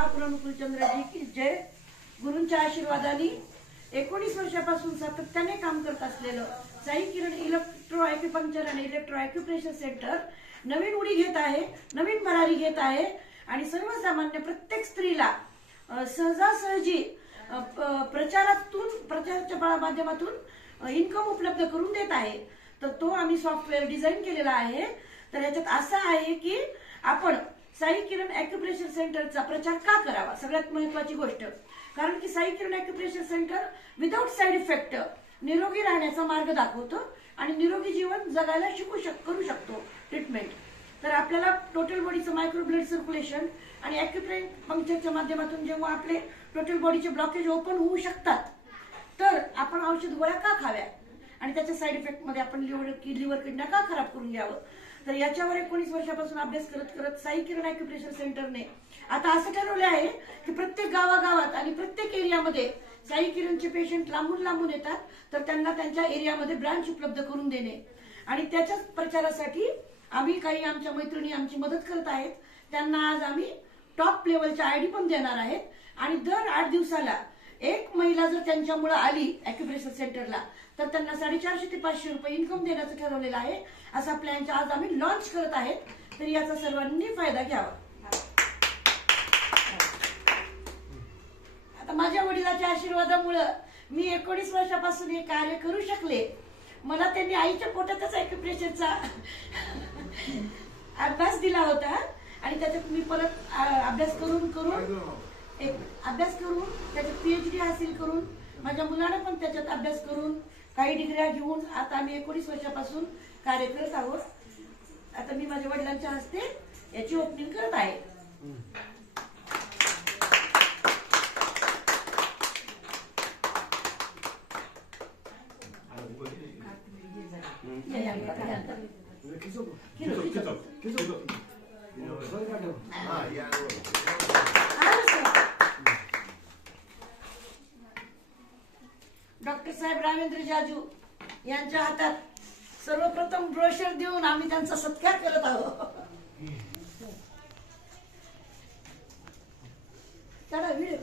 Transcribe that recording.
महापुराण कुलचंद्रजी की जय. गुरूंच्या आशीर्वादाने 19 वर्षापासून सातत्याने काम करत असलेलं साई किरण इलेक्ट्रो ॲक्युपंक्चर आणि इलेक्ट्रो ॲक्युप्रेशर सेंटर नवीन उडी घेत आहे, नवीन भरारी घेत आहे आणि सर्वसामान्य प्रत्येक स्त्रीला सहजासहजी प्रचाराच्या माध्यमातून इन्कम उपलब्ध करून देत आहे. तर तो आम्ही सॉफ्टवेअर डिझाईन केलेला आहे. तर याच्यात असं आहे की आपण साई किरण ॲक्युप्रेशर सेंटरचा प्रचार का करावा, सगळ्यात महत्वाची गोष्ट. कारण की Sai Kiran acupressure centre without side effect निरोगी राहण्याचा मार्ग दाखवतो आणि निरोगी जीवन जगायला करू शकतो ट्रीटमेंट. तर आपल्याला टोटल बॉडीचं मायक्रो ब्लड सर्क्युलेशन आणि ॲक्युपंक्चरच्या माध्यमातून जेव्हा आपले टोटल बॉडीचे ब्लॉकेज ओपन होऊ शकतात तर आपण औषध गोळ्या का खाव्या आणि त्याच्या साईड इफेक्ट मध्ये आपण लिव्हर किडन्या का खराब करून घ्यावं. तर याच्यावर 19 वर्षापासून अभ्यास करत करत साई किरण ॲक्युप्रेशर सेंटरने आता असं ठरवलं आहे की प्रत्येक गावागावात आणि प्रत्येक एरियामध्ये साई किरणचे पेशंट लांबून येतात. तर त्यांना त्यांच्या एरियामध्ये ब्रांच उपलब्ध करून देणे आणि त्याच्याच प्रचारासाठी आम्ही काही आमच्या मैत्रिणी आमची मदत करत आहेत. त्यांना आज आम्ही टॉप लेवलच्या आयडी पण देणार आहेत आणि दर 8 दिवसाला एक महिला जर त्यांच्यामुळे आली ॲक्युप्रेशर सेंटरला तर त्यांना 450 ते 500 रुपये इन्कम देण्याचं ठरवलेलं आहे. असा प्लॅन आज आम्ही लॉन्च करत आहेत. तर याचा सर्वांनी फायदा घ्यावा. आता माझ्या वडिलांच्या आशीर्वादामुळे मी 19 वर्षापासून हे कार्य करू शकले. मला त्यांनी आईच्या पोटातच ॲक्युप्रेशरचा अभ्यास दिला होता आणि त्याच्यात मी परत अभ्यास करून त्याच्यात PhD हासिल करून माझ्या मुलानं पण त्याच्यात अभ्यास करून काही डिग्र्या घेऊन आता आम्ही 19 वर्षापासून कार्य करत आहोत. आता मी माझ्या वडिलांच्या हस्ते याची ओपनिंग करत आहे. डॉक्टर साहेब रामेंद्र जाजू यांच्या हातात सर्वप्रथम ब्रोशर देऊन आम्ही त्यांचा सत्कार करत आहोत. व्हिडिओ